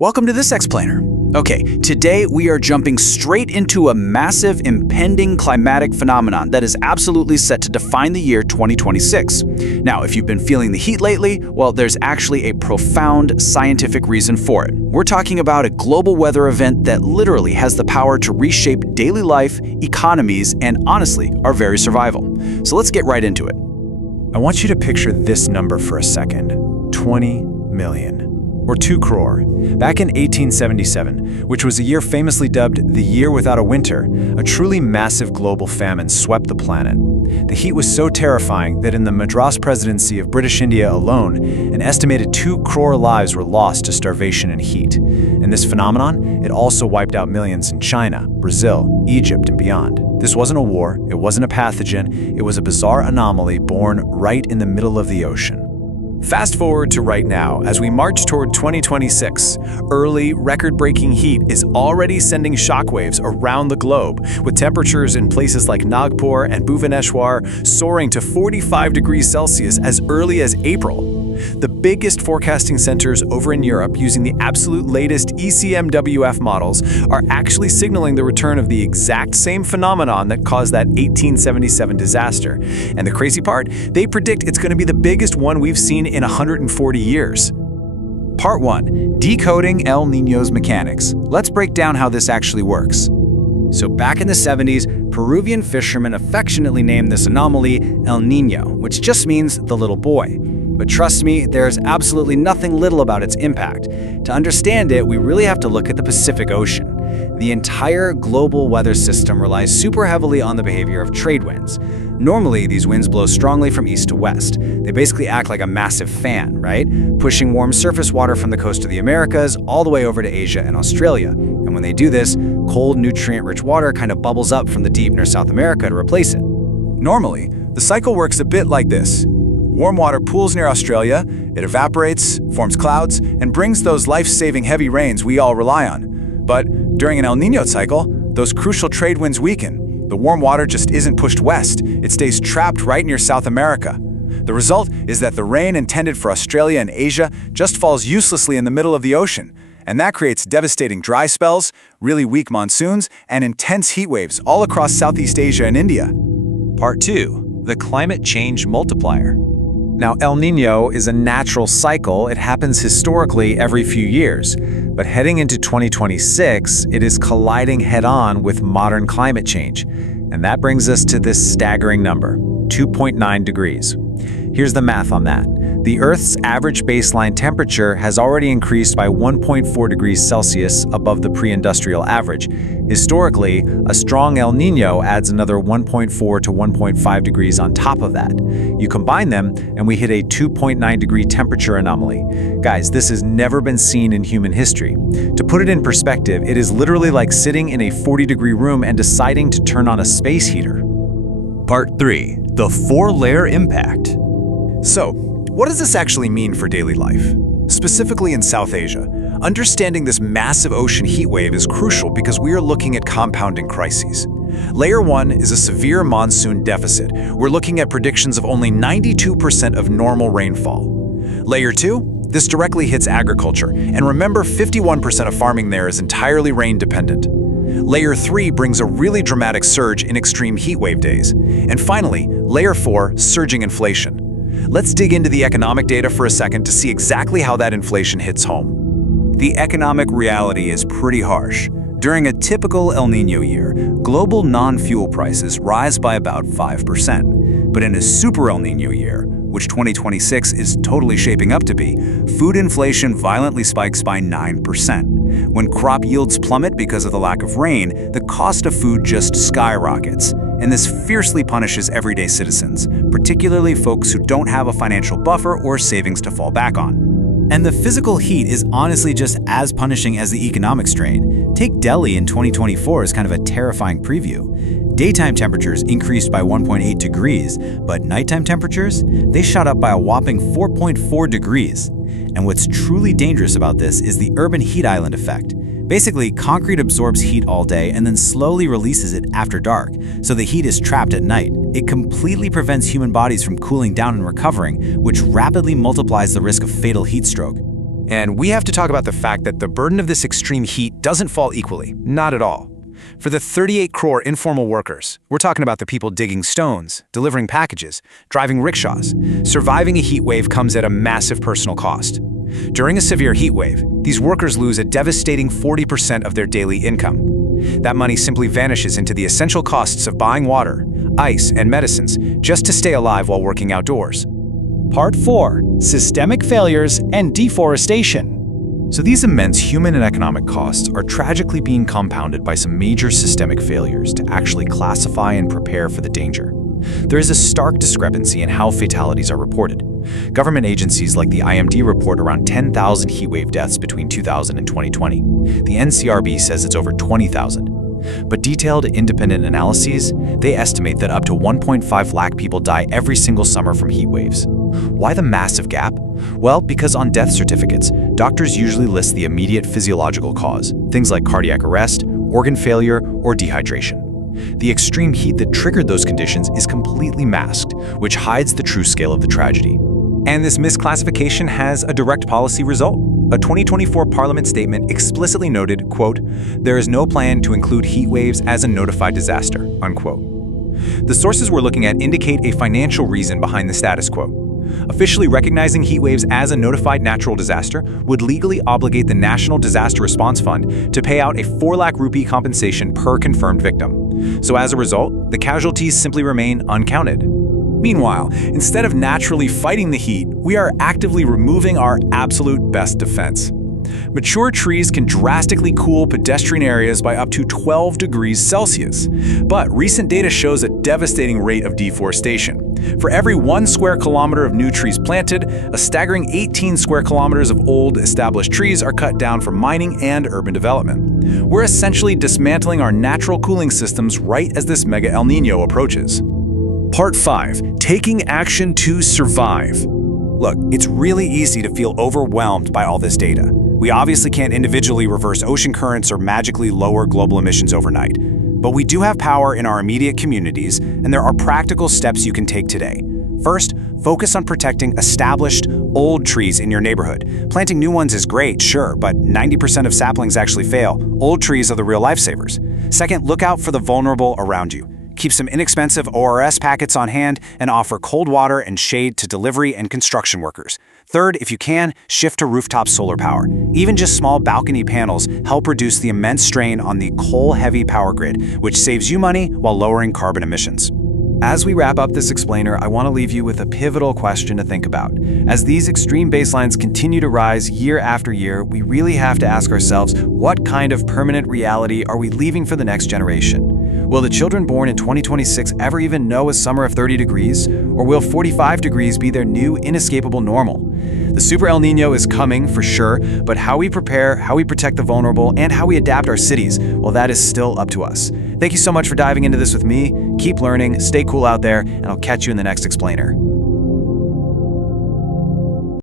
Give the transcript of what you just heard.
Welcome to this Explainer. Okay, today we are jumping straight into a massive impending climatic phenomenon that is absolutely set to define the year 2026. Now, if you've been feeling the heat lately, well, there's actually a profound scientific reason for it. We're talking about a global weather event that literally has the power to reshape daily life, economies, and honestly, our very survival. So let's get right into it. I want you to picture this number for a second. 20 million. Or 2 crore. Back in 1877, which was a year famously dubbed the year without a winter, a truly massive global famine swept the planet. The heat was so terrifying that in the Madras presidency of British India alone, an estimated 2 crore lives were lost to starvation and heat. And this phenomenon, it also wiped out millions in China, Brazil, Egypt, and beyond. This wasn't a war, it wasn't a pathogen, it was a bizarre anomaly born right in the middle of the ocean. Fast forward to right now, as we march toward 2026, early, record-breaking heat is already sending shockwaves around the globe, with temperatures in places like Nagpur and Bhubaneswar soaring to 45 degrees Celsius as early as April. The biggest forecasting centers over in Europe, using the absolute latest ECMWF models, are actually signaling the return of the exact same phenomenon that caused that 1877 disaster. And the crazy part, they predict it's going to be the biggest one we've seen in 140 years. Part 1. Decoding El Niño's mechanics. Let's break down how this actually works. So back in the 70s, Peruvian fishermen affectionately named this anomaly El Niño, which just means the little boy. But trust me, there's absolutely nothing little about its impact. To understand it, we really have to look at the Pacific Ocean. The entire global weather system relies super heavily on the behavior of trade winds. Normally, these winds blow strongly from east to west. They basically act like a massive fan, right? Pushing warm surface water from the coast of the Americas all the way over to Asia and Australia. And when they do this, cold, nutrient-rich water kind of bubbles up from the deep near South America to replace it. Normally, the cycle works a bit like this. Warm water pools near Australia, it evaporates, forms clouds, and brings those life-saving heavy rains we all rely on. But during an El Niño cycle, those crucial trade winds weaken. The warm water just isn't pushed west, it stays trapped right near South America. The result is that the rain intended for Australia and Asia just falls uselessly in the middle of the ocean, and that creates devastating dry spells, really weak monsoons, and intense heat waves all across Southeast Asia and India. Part 2. The climate change multiplier. Now, El Niño is a natural cycle. It happens historically every few years. But heading into 2026, it is colliding head-on with modern climate change. And that brings us to this staggering number, 2.9 degrees. Here's the math on that. The Earth's average baseline temperature has already increased by 1.4 degrees Celsius above the pre-industrial average. Historically, a strong El Niño adds another 1.4 to 1.5 degrees on top of that. You combine them, and we hit a 2.9 degree temperature anomaly. Guys, this has never been seen in human history. To put it in perspective, it is literally like sitting in a 40-degree room and deciding to turn on a space heater. Part 3. The 4-layer impact. So, what does this actually mean for daily life? Specifically in South Asia, understanding this massive ocean heat wave is crucial because we are looking at compounding crises. Layer 1 is a severe monsoon deficit. We're looking at predictions of only 92% of normal rainfall. Layer 2, this directly hits agriculture, and remember 51% of farming there is entirely rain dependent. Layer 3 brings a really dramatic surge in extreme heat wave days. And finally, Layer 4, surging inflation. Let's dig into the economic data for a second to see exactly how that inflation hits home. The economic reality is pretty harsh. During a typical El Niño year, global non-fuel prices rise by about 5%. But in a super El Niño year, which 2026 is totally shaping up to be, food inflation violently spikes by 9%. When crop yields plummet because of the lack of rain, the cost of food just skyrockets. And this fiercely punishes everyday citizens, particularly folks who don't have a financial buffer or savings to fall back on. And the physical heat is honestly just as punishing as the economic strain. Take Delhi in 2024 as kind of a terrifying preview. Daytime temperatures increased by 1.8 degrees, but nighttime temperatures, they shot up by a whopping 4.4 degrees. And what's truly dangerous about this is the urban heat island effect. Basically, concrete absorbs heat all day and then slowly releases it after dark, so the heat is trapped at night. It completely prevents human bodies from cooling down and recovering, which rapidly multiplies the risk of fatal heat stroke. And we have to talk about the fact that the burden of this extreme heat doesn't fall equally, not at all. For the 38 crore informal workers, we're talking about the people digging stones, delivering packages, driving rickshaws, surviving a heat wave comes at a massive personal cost. During a severe heat wave, these workers lose a devastating 40% of their daily income. That money simply vanishes into the essential costs of buying water, ice, and medicines just to stay alive while working outdoors. Part 4. Systemic Failures and Deforestation. So these immense human and economic costs are tragically being compounded by some major systemic failures to actually classify and prepare for the danger. There is a stark discrepancy in how fatalities are reported. Government agencies like the IMD report around 10,000 heatwave deaths between 2000 and 2020. The NCRB says it's over 20,000. But detailed independent analyses, they estimate that up to 1.5 lakh people die every single summer from heat waves. Why the massive gap? Well, because on death certificates, doctors usually list the immediate physiological cause, things like cardiac arrest, organ failure, or dehydration. The extreme heat that triggered those conditions is completely masked, which hides the true scale of the tragedy. And this misclassification has a direct policy result. A 2024 Parliament statement explicitly noted, quote, "There is no plan to include heat waves as a notified disaster," unquote. The sources we're looking at indicate a financial reason behind the status quo. Officially recognizing heat waves as a notified natural disaster would legally obligate the National Disaster Response Fund to pay out a 4 lakh rupee compensation per confirmed victim. So as a result, the casualties simply remain uncounted. Meanwhile, instead of naturally fighting the heat, we are actively removing our absolute best defense. Mature trees can drastically cool pedestrian areas by up to 12 degrees Celsius. But recent data shows a devastating rate of deforestation. For every 1 square kilometer of new trees planted, a staggering 18 square kilometers of old, established trees are cut down for mining and urban development. We're essentially dismantling our natural cooling systems right as this mega El Niño approaches. Part 5. Taking action to survive. Look, it's really easy to feel overwhelmed by all this data. We obviously can't individually reverse ocean currents or magically lower global emissions overnight. But we do have power in our immediate communities, and there are practical steps you can take today. First, focus on protecting established, old trees in your neighborhood. Planting new ones is great, sure, but 90% of saplings actually fail. Old trees are the real lifesavers. Second, look out for the vulnerable around you. Keep some inexpensive ORS packets on hand and offer cold water and shade to delivery and construction workers. Third, if you can, shift to rooftop solar power. Even just small balcony panels help reduce the immense strain on the coal-heavy power grid, which saves you money while lowering carbon emissions. As we wrap up this explainer, I want to leave you with a pivotal question to think about. As these extreme baselines continue to rise year after year, we really have to ask ourselves, what kind of permanent reality are we leaving for the next generation? Will the children born in 2026 ever even know a summer of 30 degrees? Or will 45 degrees be their new inescapable normal? The Super El Niño is coming, for sure, but how we prepare, how we protect the vulnerable, and how we adapt our cities, well, that is still up to us. Thank you so much for diving into this with me. Keep learning, stay cool out there, and I'll catch you in the next explainer.